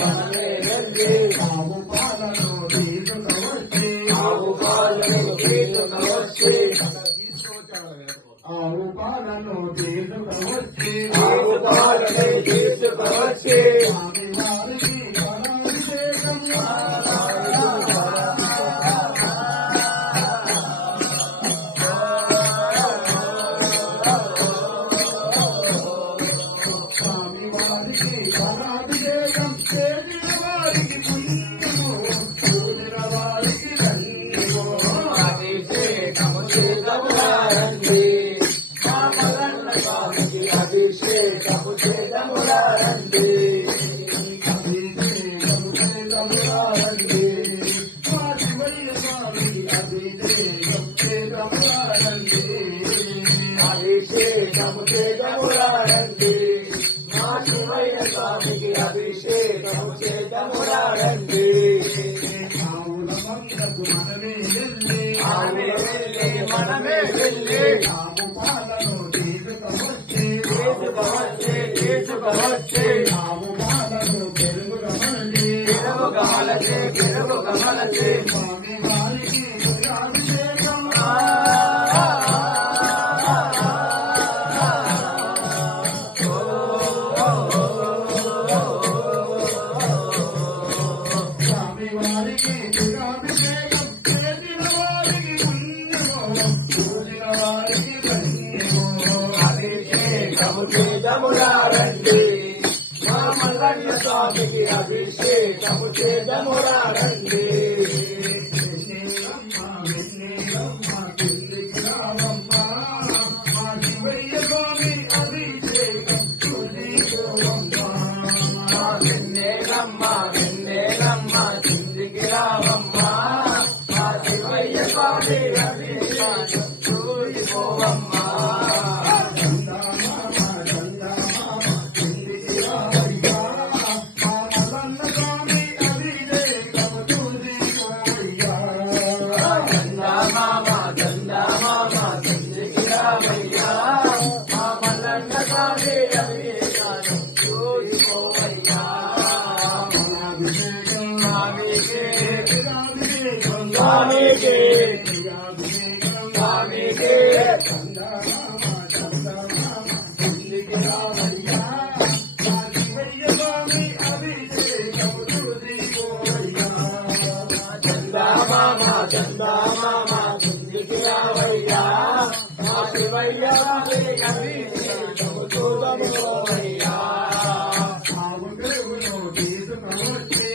మనమే వెళ్ళి ఆవు పాలను తీసుకువచ్చి ఆవు పాలను తీసుకువచ్చి ఆవు పాలను తీసుకువచ్చి ఆవు పాలను తీసుకువచ్చి స్వామి వారికి అభిషేకం చేసిన వారికి పుణ్యము పూజిన వారికి ధన్యము అభిషేకము చేదములారండి మామలన్న స్వామికి అభిషేకము చేదములారండి అభిషేకము చేదములారండి మా శివయ్య స్వామికి అభిషేకం చేదములారండి అభిషేకము చేదములారండి మా శివయ్య స్వామికి అభిషేకము చేదములారండి ఆవుల మందకు మనమే వెళ్ళి మనమే వెళ్ళి ఆవు పాలను తీసుకువచ్చి ఆవు పాలను పెరుగుగమలచి స్వామి వారికి అభిషేకం స్వామి వారికి అభిషేకం చేసిన వారికి పుణ్యము పూజిన వారికి ధన్యము అభిషేకము చేదములారండి మా మల్లన్న స్వామికి అభిషేకము చేదములారండి వెన్నెలమ్మ కిందికి రావమ్మ మా శివయ్య స్వామి అభిషేకం చూసుకోవమ్మ వెన్నెలమ్మ కిందికి రావమ్మ మా శివయ్య స్వామి అభిషేకం చూసుకోవమ్మ కిందికి రావయ్యా మా మల్లన్న స్వామి అభిషేకం చూసుకోవయ్యా చందమామ కిందికి రావయ్యా మా మల్లన్న స్వామి అభిషేకం చూసుకోవయ్యా స్వామికి కిందికి రావయ్యా మా శివయ్య స్వామి అభిషేకం చూసుకోవయ్యా చందమామ కిందికి రావయ్యా మా శివయ్య స్వామి అభిషేకం చూసుకోవయ్యా ఆవు పెరుగును తీసుకువచ్చి